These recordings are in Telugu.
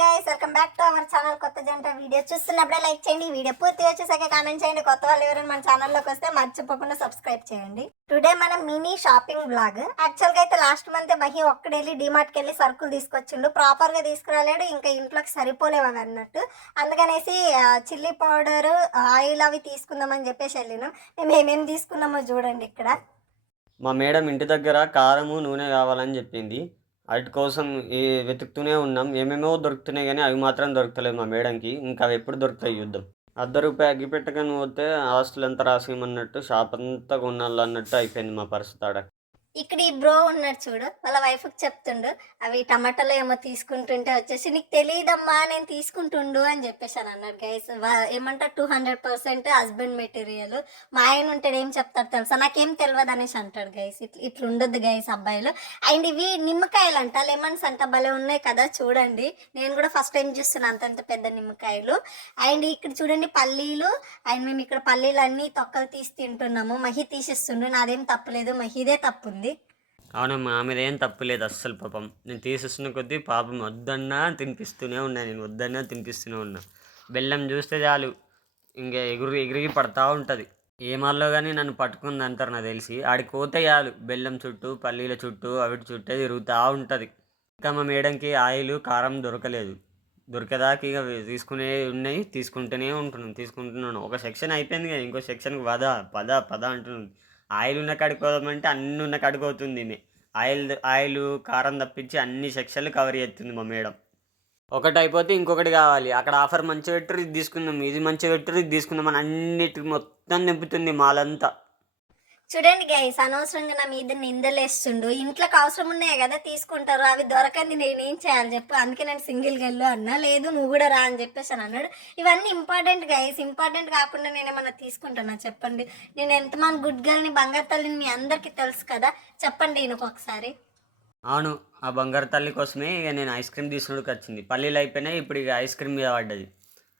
Guys welcome back to our channel కొత్త జంట వీడియో చూస్తున్నప్పుడే లైక్ చేయండి. వీడియో పూర్తిగా వచ్చేసాక కామెంట్ చేయండి. కొత్త వాళ్ళు ఎవరైనా మన ఛానల్లోకి వస్తే మర్చిపోకుండా సబ్స్క్రైబ్ చేయండి. టుడే మనం మినీ షాపింగ్ బ్లాగ్ యాక్చువల్గా అయితే లాస్ట్ మంత్ మహి ఒక్కడెళ్ళి డిమార్ట్కి వెళ్ళి సరుకులు తీసుకొచ్చిండు. ప్రాపర్గా తీసుకురాలేడు. ఇంకా ఇంట్లోకి సరిపోలేవు అవి అన్నట్టు. అందుకనేసి చిల్లీ పౌడర్ ఆయిల్ అవి తీసుకుందామని చెప్పేసి వెళ్ళినాం. మేము ఏమేమి తీసుకున్నామో చూడండి ఇక్కడ. మా మేడం ఇంటి దగ్గర కారము నూనె కావాలని చెప్పింది. వాటి కోసం ఈ వెతుకుతూనే ఉన్నాం. ఏమేమో దొరుకుతున్నాయి కానీ అవి మాత్రం దొరుకుతలేవు మా మేడంకి. ఇంకా అవి ఎప్పుడు దొరుకుతాయి యుద్ధం అర్ధ రూపాయి అగ్గి పెట్టకని పోతే హాస్టల్ ఎంత రాసేయమన్నట్టు షాప్ అంతా కొనాలన్నట్టు అయిపోయింది మా పరిస్థితి ఆడ. ఇక్కడ ఈ బ్రో ఉన్నాడు చూడు వాళ్ళ వైఫ్కి చెప్తుండు అవి టమాటాలు ఏమో తీసుకుంటుంటే వచ్చేసి నీకు తెలియదమ్మా నేను తీసుకుంటుండు అని చెప్పేసి అని అన్నాడు గైస్ ఏమంటారు? Two hundred percent husband material మా ఆయన ఉంటాడు ఏం చెప్తాడు తెలుసా? నాకేం తెలియదు అనేసి అంటాడు గైస్ ఇట్లా ఇట్లా ఉండొద్దు గైస్ అబ్బాయిలు. అండ్ ఇవి నిమ్మకాయలు అంట లెమన్స్ అంట భలే ఉన్నాయి కదా చూడండి. నేను కూడా ఫస్ట్ టైం చూస్తున్నాను అంతంత పెద్ద నిమ్మకాయలు. అండ్ ఇక్కడ చూడండి పల్లీలు. అండ్ మేము ఇక్కడ పల్లీలు అన్ని తొక్కలు తీసి తింటున్నాము. మహి తీసిస్తుండు. నాదేం తప్పులేదు. మహిదే తప్పుంది. అవునమ్మా మీద ఏం తప్పు లేదు అస్సలు పాపం. నేను తీసేస్తున్న కొద్దీ పాపం వద్దన్నా తినిపిస్తూనే ఉన్నా నేను వద్దన్నా తినిపిస్తూనే ఉన్నా. బెల్లం చూస్తే చాలు ఇంకా ఎగురు ఎగిరిగి పడతా ఉంటుంది. ఏమాల్లో కానీ నన్ను పట్టుకుంది అంటారు నాకు తెలిసి. ఆడికి పోతే చాలు బెల్లం చుట్టూ పల్లీల చుట్టూ అవిటి చుట్టే తిరుగుతూ ఉంటుంది. ఇంకా మా మేడంకి ఆయిల్ కారం దొరకలేదు. దొరికేదాకా ఇక తీసుకునే ఉన్నాయి తీసుకుంటూనే ఉంటున్నాను తీసుకుంటున్నాను. ఒక సెక్షన్ అయిపోయింది కదా ఇంకో సెక్షన్కి పద పద పద అంటున్నాను. ఆయిల్ ఉన్న కాడికి పోదామంటే అన్ని ఉన్న కాడికి అవుతుంది ఆయిల్ ఆయిల్ కారం తప్పించి అన్ని సెక్షన్లు కవర్ చేస్తుంది మా మేడం. ఒకటి అయిపోతే ఇంకొకటి కావాలి. అక్కడ ఆఫర్ మంచిగా పెట్టరు ఇది తీసుకుందాం ఇది మంచిగా పెట్టరు ఇది తీసుకుందాం అని అన్నిటికి మొత్తం నింపుతుంది మాలంతా. చూడండి గైస్ అనవసరంగా నా మీద నిందలేస్తుండు ఇంట్లోకి అవసరం ఉన్నాయి కదా తీసుకుంటారు. అవి దొరకంది నేను ఏం చేయాలి చెప్పు. అందుకే నేను సింగిల్గా వెళ్ళు అన్నా. లేదు నువ్వు కూడా రా అని చెప్పేసి అని అన్నాడు. ఇవన్నీ ఇంపార్టెంట్ గైస్ ఇంపార్టెంట్ కాకుండా నేను ఏమన్నా తీసుకుంటానా చెప్పండి. నేను ఎంతమంది గుడ్ గర్ల్ని బంగారు తల్లిని మీ అందరికీ తెలుసు కదా? చెప్పండి ఈయనకు ఒకసారి. అవును ఆ బంగారు తల్లి కోసమే ఇక నేను ఐస్ క్రీమ్ తీసుకునేకి వచ్చింది. పల్లీలు అయిపోయినాయి ఇప్పుడు ఇక ఐస్ క్రీమ్ మీద పడ్డది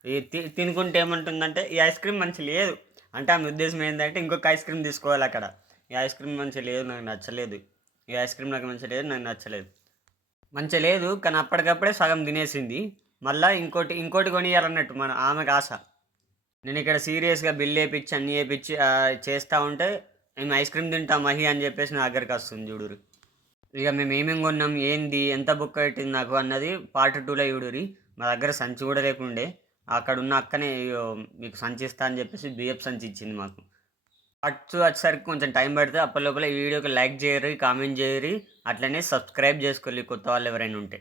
ఈ తి- తినుకుంటే ఏమంటుందంటే ఈ ఐస్ క్రీమ్ మంచి లేదు. అంటే ఆమె ఉద్దేశం ఏంటంటే ఇంకొక ఐస్ క్రీమ్ తీసుకోవాలి అక్కడ. ఈ ఐస్ క్రీమ్ మంచి లేదు నాకు నచ్చలేదు. ఈ ఐస్ క్రీమ్ నాకు మంచి లేదు నాకు నచ్చలేదు. మంచి లేదు కానీ అప్పటికప్పుడే సగం తినేసింది. మళ్ళీ ఇంకోటి ఇంకోటి కొనియాలన్నట్టు మన ఆమెకు ఆశ. నేను ఇక్కడ సీరియస్గా బిల్ వేయించి అన్నీ వేయించి చేస్తూ ఉంటే మేము ఐస్ క్రీమ్ తింటాం మహి అని చెప్పేసి నా దగ్గరికి వస్తుంది చూడురు ఇక మేము ఏమేమి కొన్నాం ఏంది ఎంత బుక్ పెట్టింది నాకు అన్నది పార్ట్ టూలో చూడురి మా దగ్గర సంచి కూడా లేకుండే. అక్కడ ఉన్న అక్కనే మీకు సంచిస్తా అని చెప్పేసి బిఎఫ్ సంచి ఇచ్చింది మాకు పార్ట్ వచ్చేసరికి కొంచెం టైం పడితే అప్పటి లోపల ఈ వీడియోకి లైక్ చేయరు కామెంట్ చేయరు అట్లనే సబ్స్క్రైబ్ చేసుకోవాలి కొత్త వాళ్ళు ఎవరైనా ఉంటే.